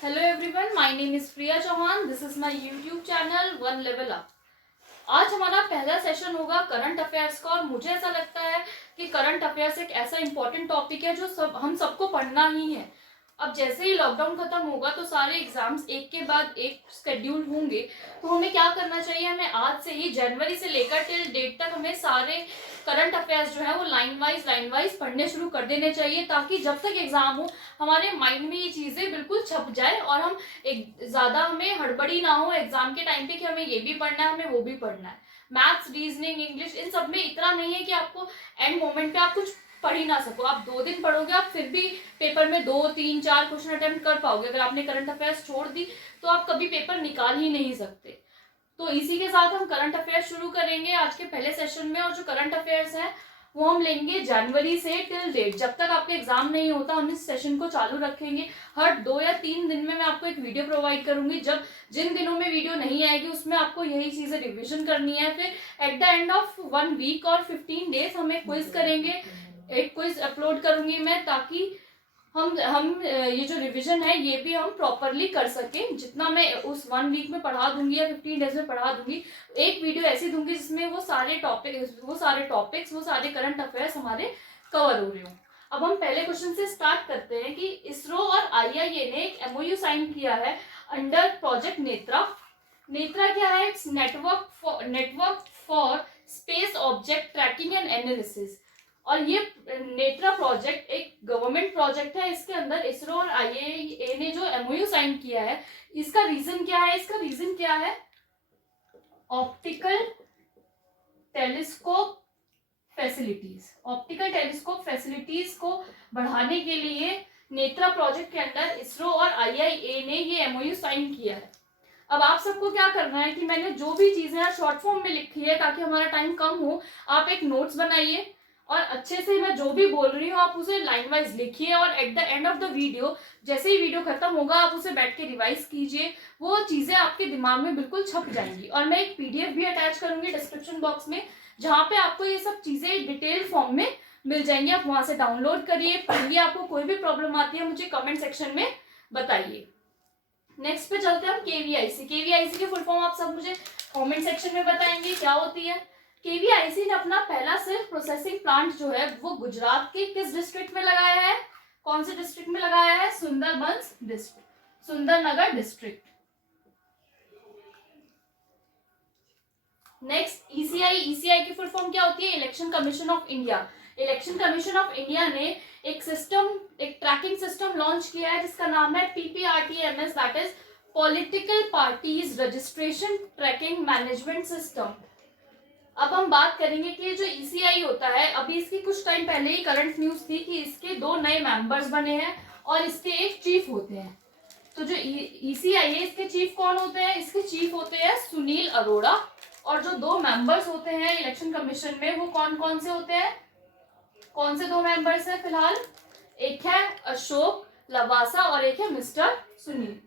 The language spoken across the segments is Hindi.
Hello everyone, my name is Priya Chauhan. This is my YouTube channel One Level Up. आज हमारा पहला सेशन होगा करंट अफेयर्स का और मुझे ऐसा लगता है कि करंट अफेयर्स एक ऐसा इंपॉर्टेंट टॉपिक है जो हम सबको पढ़ना ही है। अब जैसे ही लॉकडाउन खत्म होगा तो सारे एग्जाम्स एक के बाद एक शेड्यूल होंगे, तो हमें क्या करना चाहिए, हमें आज से ही जनवरी से लेकर टिल डेट तक हमें सारे करंट अफेयर्स जो है वो लाइन वाइज पढ़ने शुरू कर देने चाहिए, ताकि जब तक एग्जाम हो हमारे माइंड में ये चीजें बिल्कुल छप जाए और हम एक ज्यादा हमें हड़बड़ी ना हो एग्जाम के टाइम पे कि हमें ये भी पढ़ना है, हमें वो भी पढ़ना है। मैथ्स, रीजनिंग, इंग्लिश, इन सब में इतना नहीं है कि आपको एंड मोमेंट पे आप कुछ पढ़ ही ना सको। आप 2 दिन पढ़ोगे, आप फिर भी पेपर में 2, 3, 4 क्वेश्चन अटेम्प्ट कर पाओगे। अगर आपने करंट अफेयर्स छोड़ दी तो आप कभी पेपर निकाल ही नहीं सकते। तो इसी के साथ हम करंट अफेयर्स शुरू करेंगे आज के पहले सेशन में। और जो करंट अफेयर्स है वो हम लेंगे जनवरी से टिल डेट, जब तक आपका एग्जाम नहीं होता हम इस सेशन को चालू रखेंगे। हर 2 या 3 दिन में मैं आपको एक वीडियो प्रोवाइड करूंगी। जब जिन दिनों में वीडियो नहीं आएगी उसमें आपको यही चीजें रिविजन करनी है। फिर at the end of 1 week और 15 डेज हम एक क्विज करेंगे, एक क्विज अपलोड करूंगी मैं, ताकि हम ये जो रिवीजन है ये भी हम प्रॉपरली कर सकें। जितना मैं उस 1 वीक में पढ़ा दूंगी या 15 डेज में पढ़ा दूंगी, एक वीडियो ऐसी दूंगी जिसमें वो सारे टॉपिक्स वो सारे करंट अफेयर्स हमारे कवर हो रहे हो। अब हम पहले क्वेश्चन से स्टार्ट करते हैं कि इसरो और आईआईए ने एक एमओयू साइन किया है अंडर प्रोजेक्ट नेत्रा। नेत्रा क्या है? It's network for space object tracking and analysis. और ये नेत्रा प्रोजेक्ट एक गवर्नमेंट प्रोजेक्ट है। इसके अंदर इसरो और आईएए ने जो एमओयू साइन किया है, इसका रीजन क्या है? इसका रीजन क्या है? Optical telescope facilities. Optical telescope facilities को बढ़ाने के लिए नेत्रा प्रोजेक्ट के अंदर इसरो और आईआईए ने ये एमओयू साइन किया है। अब आप सबको क्या करना है कि मैंने जो भी चीजें शॉर्ट फॉर्म में लिखी है ताकि हमारा टाइम कम हो, आप एक नोट्स बनाइए और अच्छे से मैं जो भी बोल रही हूँ आप उसे लाइन वाइज लिखिए। और eight the end of the video, जैसे ही वीडियो खत्म होगा आप उसे बैठ के रिवाइज कीजिए। वो चीजें आपके दिमाग में बिल्कुल छप जाएंगी। और मैं एक पीडीएफ भी अटैच करूंगी डिस्क्रिप्शन बॉक्स में, जहाँ पे आपको ये सब चीजें डिटेल फॉर्म में मिल जाएंगी। आप वहां से डाउनलोड करिए, पढ़िए। आपको कोई भी प्रॉब्लम आती है मुझे कमेंट सेक्शन में बताइए। नेक्स्ट पे चलते हैं हम केवीआईसी। केवीआईसी की फुल फॉर्म आप सब मुझे कमेंट सेक्शन में बताएंगे क्या होती है। केवीआईसी ने अपना पहला सिल्क प्रोसेसिंग प्लांट जो है वो गुजरात के किस डिस्ट्रिक्ट में लगाया है? कौन से डिस्ट्रिक्ट में लगाया है? Sundarbans district, Sundarnagar district. Next ECI. ECI की फुल फॉर्म क्या होती है? Election commission of India. Election commission of India ने एक ट्रैकिंग सिस्टम लॉन्च किया है जिसका नाम है PPRTMS, that is political parties registration tracking management system. अब हम बात करेंगे कि जो ईसीआई होता है, अभी इसकी कुछ टाइम पहले ही करंट न्यूज थी कि इसके 2 नए मेंबर्स बने हैं और इसके एक चीफ होते हैं। तो जो ईसीआई है इसके चीफ कौन होते हैं? इसके चीफ होते हैं सुनील अरोड़ा। और जो 2 मेंबर्स होते हैं इलेक्शन कमीशन में वो कौन कौन से होते हैं? कौन से 2 मेंबर्स हैं फिलहाल? एक है अशोक लवासा और एक है mister Sunil.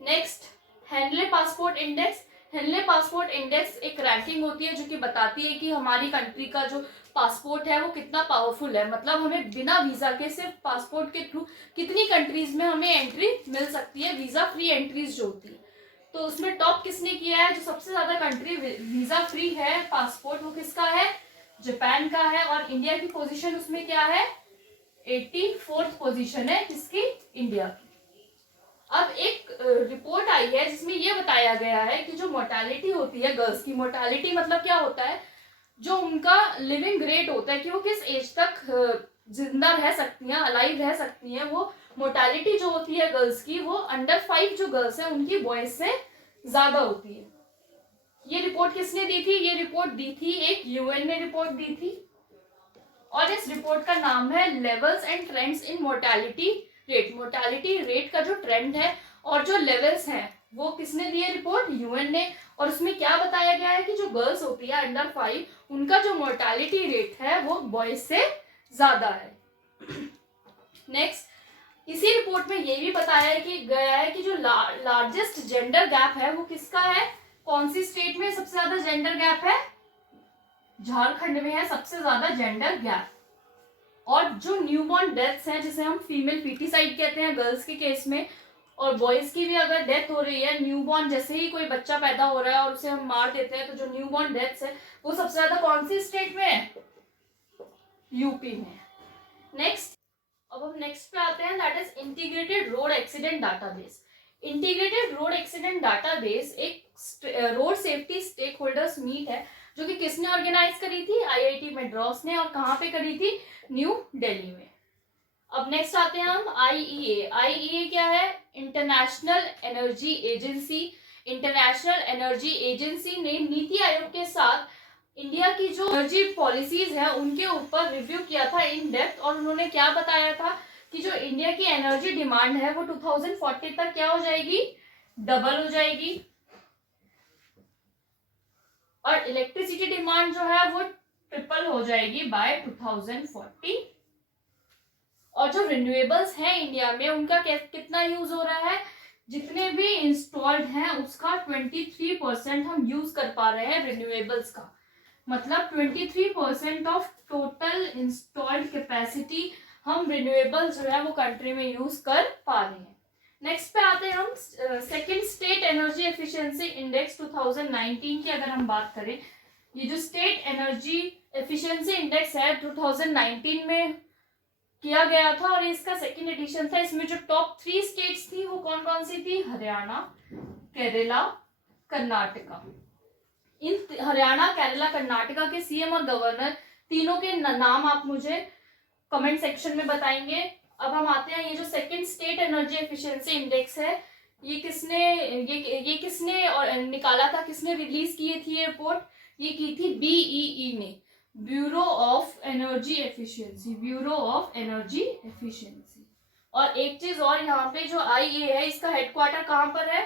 Next, Henley passport index. Henley passport index एक रैंकिंग होती है जो कि बताती है कि हमारी कंट्री का जो पासपोर्ट है वो कितना पावरफुल है। मतलब हमें बिना वीजा के सिर्फ पासपोर्ट के थ्रू कितनी कंट्रीज में हमें एंट्री मिल सकती है, वीजा फ्री एंट्रीज जो होती है। तो उसमें टॉप किसने किया है? जो सबसे ज्यादा कंट्री वीजा फ्री है पासपोर्ट, वो किसका है? जापान का है। और इंडिया की पोजीशन उसमें क्या है? 84th पोजीशन है किसकी? इंडिया की। अब एक रिपोर्ट आई है जिसमें यह बताया गया है कि जो मोर्टेलिटी होती है गर्ल्स की, मोर्टेलिटी मतलब क्या होता है? जो उनका लिविंग रेट होता है कि वो किस एज तक जिंदा रह सकती हैं, अलाइव रह सकती हैं, वो मोर्टेलिटी जो होती है गर्ल्स की वो अंडर 5 जो गर्ल्स है उनकी बॉयज से ज्यादा होती है। ये रिपोर्ट किसने दी थी? ये रिपोर्ट दी थी एक यूएन ने रिपोर्ट दी थी और इस रिपोर्ट का नाम है levels and trends in mortality rate. Mortality rate का जो ट्रेंड है और जो लेवल्स हैं वो किसने दी है? रिपोर्ट यूएन ने। और उसमें क्या बताया गया है कि जो गर्ल्स होती है अंडर 5 उनका जो मोर्टेलिटी रेट है वो बॉयज से ज्यादा है। नेक्स्ट, इसी रिपोर्ट में ये भी बताया गया है कि जो लार्जेस्ट जेंडर गैप है वो किसका है? कौन सी स्टेट में सबसे ज्यादा जेंडर गैप है? झारखंड में है सबसे ज्यादा जेंडर गैप। और जो न्यूबॉर्न डेथ्स हैं जिसे हम फीमेल फीटिसाइड कहते हैं गर्ल्स के केस में, और बॉयज की भी अगर डेथ हो रही है, न्यूबॉर्न जैसे ही कोई बच्चा पैदा हो रहा है और उसे हम मार देते हैं, तो जो न्यूबॉर्न डेथ्स है वो सबसे ज्यादा कौन सी स्टेट में है? यूपी में। नेक्स्ट, अब हम नेक्स्ट पे आते हैं, that is integrated road accident database. Integrated road accident database एक road safety stakeholders meet है जो कि किसने ऑर्गेनाइज करी थी? आईआईटी मद्रास ने। और कहाँ पे करी थी? न्यू दिल्ली में। अब नेक्स्ट आते हैं हम आईईए। आईईए क्या है? International energy agency. International energy agency ने नीति आयोग के साथ इंडिया की जो एनर्जी पॉलिसीज है उनके ऊपर रिव्यू किया था इन डेप्थ, और उन्होंने क्या बताया था कि जो इंडिया की एनर्जी डिमांड है वो 2040 तक क्या हो जाएगी? डबल हो जाएगी, और इलेक्ट्रिसिटी डिमांड जो है वो ट्रिपल हो जाएगी बाय 2040। और जो रिन्यूएबल्स हैं इंडिया में उनका कितना यूज हो रहा है? जितने भी इंस्टॉल्ड हैं उसका 23% हम यूज कर पा रहे हैं रिन्यूएबल्स का। मतलब 23% ऑफ टोटल इंस्टॉल्ड कैपेसिटी हम रिन्यूएबल जो है वो कंट्री में यूज कर पा रहे हैं। नेक्स्ट पे आते हैं हम second state energy efficiency index 2019 की अगर हम बात करें। ये जो स्टेट एनर्जी एफिशिएंसी इंडेक्स है 2019 में किया गया था और इसका सेकंड एडिशन था। इसमें जो टॉप 3 स्टेट्स थी वो कौन कौन सी थी? हरियाणा, केरला, कर्नाटका। इन हरियाणा, केरला, कर्नाटका के सीएम और गवर्नर तीनों के नाम आप मुझे कमेंट सेक्शन में बताएंगे। अब हम आते हैं, ये जो second state energy efficiency index है ये किसने और निकाला था? किसने रिलीज की थी ये रिपोर्ट? ये की थी बीईई ने, bureau of energy efficiency, bureau of energy efficiency. और एक चीज और, यहाँ पे जो आईए है इसका हेडक्वार्टर कहाँ पर है?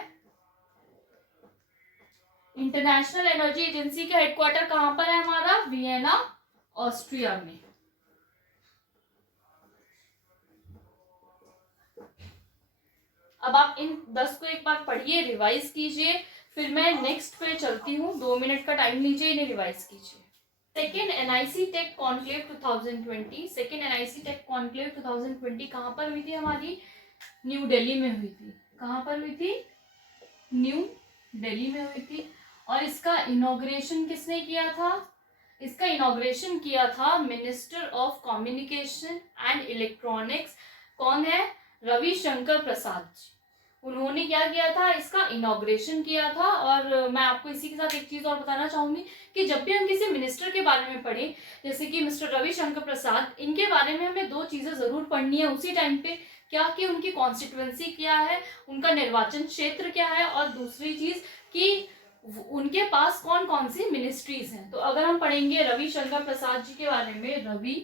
इंटरनेशनल एनर्जी एजेंसी का हेडक्वार्टर कहां पर है हमारा? वियना, ऑस्ट्रिया में। अब आप इन 10 को एक बार पढ़िए, रिवाइज कीजिए, फिर मैं नेक्स्ट पे चलती हूँ। 2 मिनट का टाइम लीजिए, इन्हें रिवाइज कीजिए। Second NIC tech conclave 2020। Second NIC tech conclave 2020 कहां पर हुई थी हमारी? न्यू दिल्ली में हुई थी। कहां पर हुई थी? न्यू दिल्ली में हुई थी। और इसका इनॉग्रेशन किसने किया था? इसका इनॉग्रेशन किया था minister of communication and electronics. कौन है? रविशंकर प्रसाद जी। उन्होंने क्या किया था? इसका इनॉग्रेशन किया था। और मैं आपको इसी के साथ एक चीज और बताना चाहूंगी कि जब भी हम किसी मिनिस्टर के बारे में पढ़ें, जैसे कि मिस्टर रविशंकर प्रसाद, इनके बारे में हमें 2 चीजें जरूर पढ़नी है उसी टाइम पे। क्या कि उनकी कॉन्स्टिट्यूएंसी क्या है, उनका निर्वाचन क्षेत्र क्या है, और दूसरी चीज कि उनके पास कौन कौन सी मिनिस्ट्रीज हैं। तो अगर हम पढ़ेंगे रविशंकर प्रसाद जी के बारे में,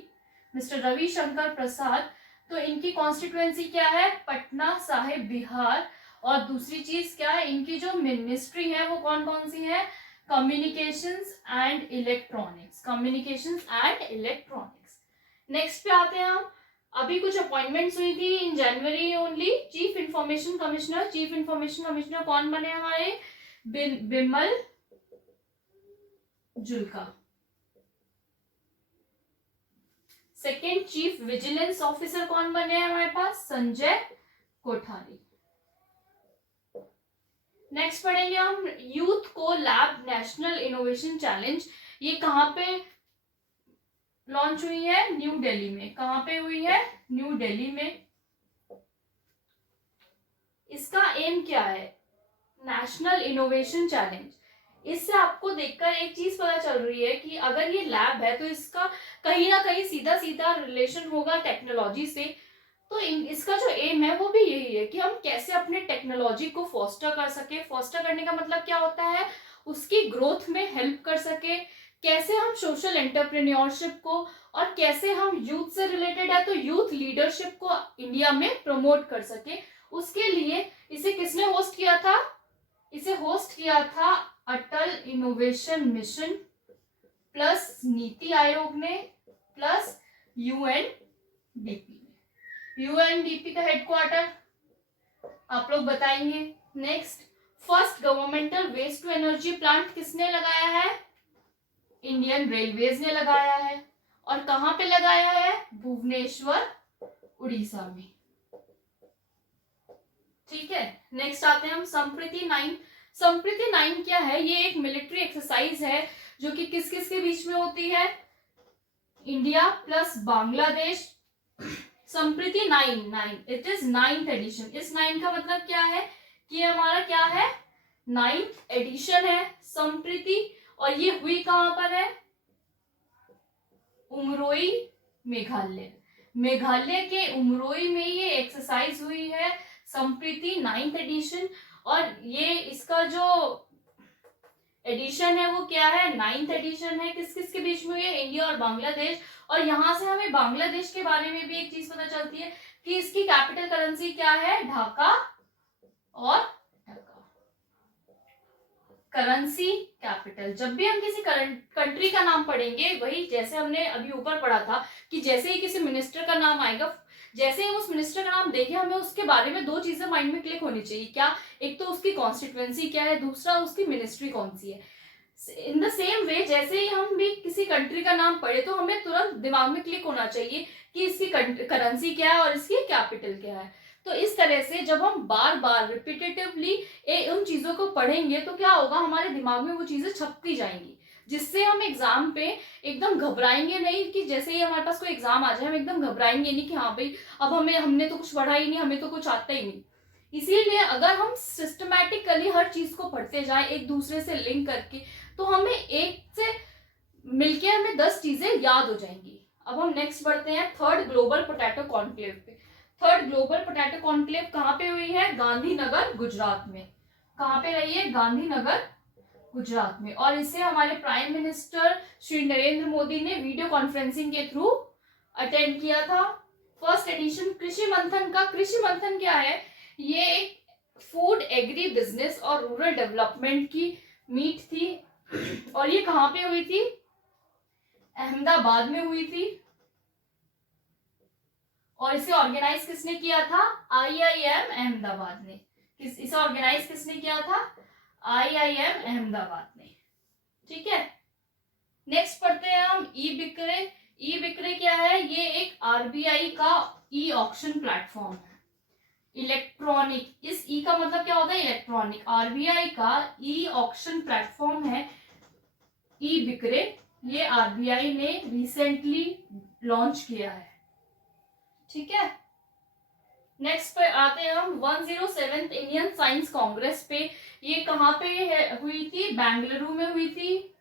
मिस्टर रविशंकर प्रसाद, तो इनकी कॉन्स्टिट्यूएंसी क्या है? पटना साहिब, बिहार। और दूसरी चीज क्या है? इनकी जो मिनिस्ट्री है वो कौन कौन सी है? Communications and electronics, communications and electronics. Next पे आते हैं हम। अभी कुछ अपॉइंटमेंट्स हुई थी in January only. Chief information commissioner, chief information commissioner कौन बने हमारे? Bimal Julka. Second chief vigilance officer कौन बने हैं हमारे पास? संजय कोठारी। नेक्स्ट पढ़ेंगे हम यूथ को लैब नेशनल इनोवेशन चैलेंज। ये कहां पे लॉन्च हुई है? न्यू दिल्ली में। कहां पे हुई है? न्यू दिल्ली में। इसका एम क्या है? National innovation challenge. इससे आपको देखकर एक चीज पता चल रही है कि अगर ये लैब है तो इसका कहीं ना कहीं सीधा सीधा रिलेशन होगा टेक्नोलॉजी से। तो इसका जो एम है वो भी यही है कि हम कैसे अपने टेक्नोलॉजी को फोस्टर कर सके। फोस्टर करने का मतलब क्या होता है? उसकी ग्रोथ में हेल्प कर सके। कैसे हम सोशल एंटरप्रेन्योरशिप को, और कैसे हम यूथ से रिलेटेड है तो यूथ लीडरशिप को इंडिया में प्रमोट कर सके। उसके लिए इसे किसने होस्ट किया था? इसे होस्ट किया था अटल innovation mission plus Niti Aayog ने प्लस यूएनडीपी ने। यूएनडीपी का हेडक्वार्टर आप लोग बताएंगे। Next, first governmental waste to energy plant किसने लगाया है? इंडियन रेलवेज ने लगाया है। और कहां पे लगाया है? भुवनेश्वर, उड़ीसा में। ठीक है, नेक्स्ट आते हैं हम संप्रीति 9। संप्रीति 9 क्या है? ये एक मिलिट्री एक्सरसाइज है जो कि किस किस के बीच में होती है? India plus Bangladesh. Sampriti 9 it is 9th edition. इस 9 का मतलब क्या है कि हमारा क्या है? 9th एडिशन है संप्रीति। और ये हुई कहां पर है? उमरोई, मेघालय। मेघालय के उमरोई में ये एक्सरसाइज हुई है संप्रीति 9th एडिशन। और ये इसका जो एडिशन है वो क्या है? 9th एडिशन है। किस किस के बीच में हुई है? इंडिया और बांग्लादेश। और यहां से हमें बांग्लादेश के बारे में भी एक चीज पता चलती है कि इसकी कैपिटल करेंसी क्या है? ढाका और ढाका। Currency capital. जब भी हम किसी कंट्री का नाम पढ़ेंगे, वही जैसे हमने अभी ऊपर पढ़ा था कि जैसे ही किसी मिनिस्टर का नाम आएगा, जैसे ही उस मिनिस्टर का नाम देखें, हमें उसके बारे में दो चीजें माइंड में क्लिक होनी चाहिए। क्या? एक तो उसकी कॉन्स्टिट्यूएंसी क्या है, दूसरा उसकी मिनिस्ट्री कौन सी है। इन द सेम वे जैसे ही हम भी किसी कंट्री का नाम पढ़े तो हमें तुरंत दिमाग में क्लिक होना चाहिए कि इसकी करेंसी क्या है और इसकी कैपिटल क्या है। तो इस तरह से जब हम बार बार रिपीटेटिवली उन चीजों को पढ़ेंगे तो क्या होगा? हमारे दिमाग में वो चीजें छपती जाएंगी, जिससे हम एग्जाम पे एकदम घबराएंगे नहीं। कि जैसे ही हमारे पास कोई एग्जाम आ जाए हम एकदम घबराएंगे नहीं कि हाँ भाई अब हमने तो कुछ पढ़ा ही नहीं, हमें तो कुछ आता ही नहीं। इसीलिए अगर हम सिस्टमैटिकली हर चीज को पढ़ते जाए एक दूसरे से लिंक करके, तो हमें एक से मिलके हमें 10 चीजें याद हो जाएंगी। अब हम नेक्स्ट बढ़ते हैं थर्ड ग्लोबल पोटैटो कॉन्क्लेव पे। थर्ड ग्लोबल पोटैटो कॉन्क्लेव कहाँ पे हुई है? गांधीनगर, गुजरात में। कहाँ पे रही है? गांधीनगर, गुजरात में। और इसे हमारे प्राइम मिनिस्टर श्री नरेंद्र मोदी ने वीडियो कॉन्फ्रेंसिंग के थ्रू अटेंड किया था। फर्स्ट एडिशन कृषि मंथन का। कृषि मंथन क्या है? ये एक फूड, एग्री बिजनेस और रूरल डेवलपमेंट की मीट थी। और ये कहाँ पे हुई थी? अहमदाबाद में हुई थी। और इसे ऑर्गेनाइज किसने किया था? IIM अहमदाबाद ने। इसे ऑर्गेनाइज किसने किया था? IIM अहमदाबाद ने। ठीक है, नेक्स्ट पढ़ते हैं हम ई बिक्रे। ई बिक्रे क्या है? ये एक RBI का ई ऑक्शन प्लेटफॉर्म है, इलेक्ट्रॉनिक। इस ई का मतलब क्या होता है? इलेक्ट्रॉनिक। RBI का ई ऑक्शन प्लेटफॉर्म है ई बिक्रे। ये RBI ने रिसेंटली लॉन्च किया है। ठीक है, नेक्स्ट पे आते हैं हम 107th इंडियन साइंस कांग्रेस पे। ये कहाँ पे हुई थी? बेंगलुरु में हुई थी।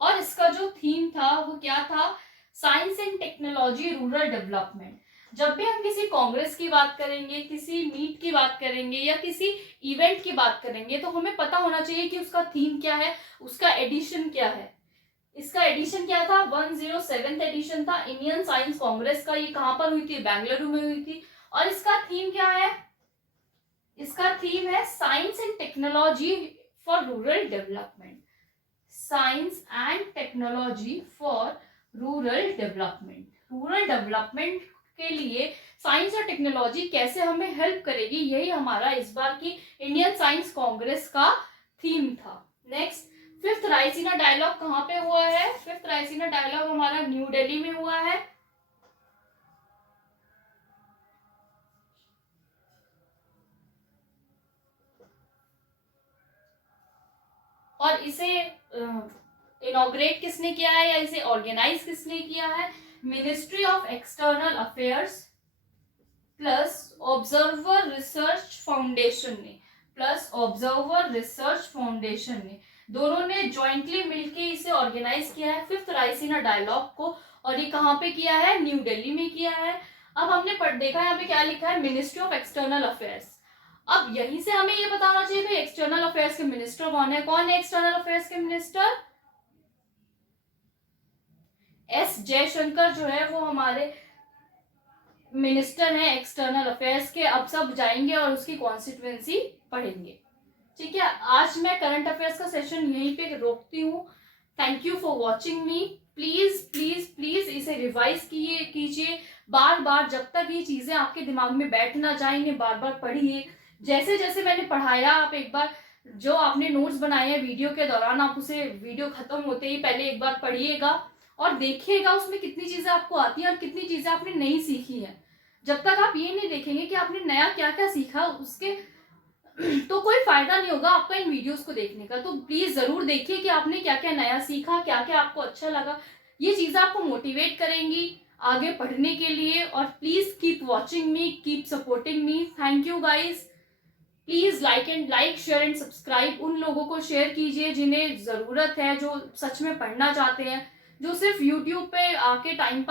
और इसका जो थीम था वो क्या था? Science and technology, rural development. जब भी हम किसी कांग्रेस की बात करेंगे, किसी मीट की बात करेंगे या किसी इवेंट की बात करेंगे, तो हमें पता होना चाहिए कि उसका थीम क्या है, उसका एडिशन क्या है। इसका एडिशन क्या था? 107th एडिशन था इंडियन साइंस कांग्रेस का। ये कहां पर हुई थी? बेंगलुरु में हुई थी। और इसका थीम क्या है? इसका थीम है science and technology for rural development. Science and technology for rural development. Rural development के लिए साइंस और टेक्नोलॉजी कैसे हमें हेल्प करेगी, यही हमारा इस बार की इंडियन साइंस कांग्रेस का थीम था। नेक्स्ट, फिफ्थ रायसीना डायलॉग कहाँ पे हुआ है? फिफ्थ रायसीना डायलॉग हमारा न्यू दिल्ली में हुआ है। और इसे इनॉग्रेट किसने किया है या इसे ऑर्गेनाइज किसने किया है? Ministry of external affairs plus observer research foundation ने। प्लस ऑब्जर्वर रिसर्च फाउंडेशन ने, दोनों ने ज्वाइंटली मिलके इसे ऑर्गेनाइज किया है, फिफ्थ रायसीना डायलॉग को। और ये कहाँ पे किया है? न्यू दिल्ली में किया है। अब हमने देखा यहाँ पे क्या लिखा है? Ministry of external affairs. अब यहीं से हमें ये बताना चाहिए भाई एक्सटर्नल अफेयर्स के मिनिस्टर कौन है? कौन है एक्सटर्नल अफेयर्स के मिनिस्टर? S जयशंकर जो है वो हमारे मिनिस्टर हैं एक्सटर्नल अफेयर्स के। अब सब जाएंगे और उसकी कॉन्स्टिट्यूएंसी पढ़ेंगे। ठीक है, आज मैं करंट अफेयर्स का सेशन यहीं पे रोकती हूँ। Thank you for watching me. Please please please इसे रिवाइज कीजिए बार बार, जब तक ये चीजें आपके दिमाग में बैठ ना जाए, इन्हें बार बार पढ़िए। जैसे जैसे मैंने पढ़ाया, आप एक बार जो आपने नोट्स बनाए हैं वीडियो के दौरान, आप उसे वीडियो खत्म होते ही पहले एक बार पढ़िएगा और देखिएगा उसमें कितनी चीजें आपको आती हैं और कितनी चीजें आपने नहीं सीखी है। जब तक आप ये नहीं देखेंगे कि आपने नया क्या क्या सीखा उसके तो कोई फायदा नहीं होगा आपका इन वीडियोस को देखने का। तो प्लीज जरूर देखिए कि आपने क्या क्या नया सीखा, क्या क्या आपको अच्छा लगा। ये चीजें आपको मोटिवेट करेंगी आगे पढ़ने के लिए। और please keep watching me, keep supporting me. Thank you guys. Please like share and subscribe. उन लोगों को शेयर कीजिए जिन्हें जरूरत है, जो सच में पढ़ना चाहते हैं, जो सिर्फ यूट्यूब पे आके टाइम पास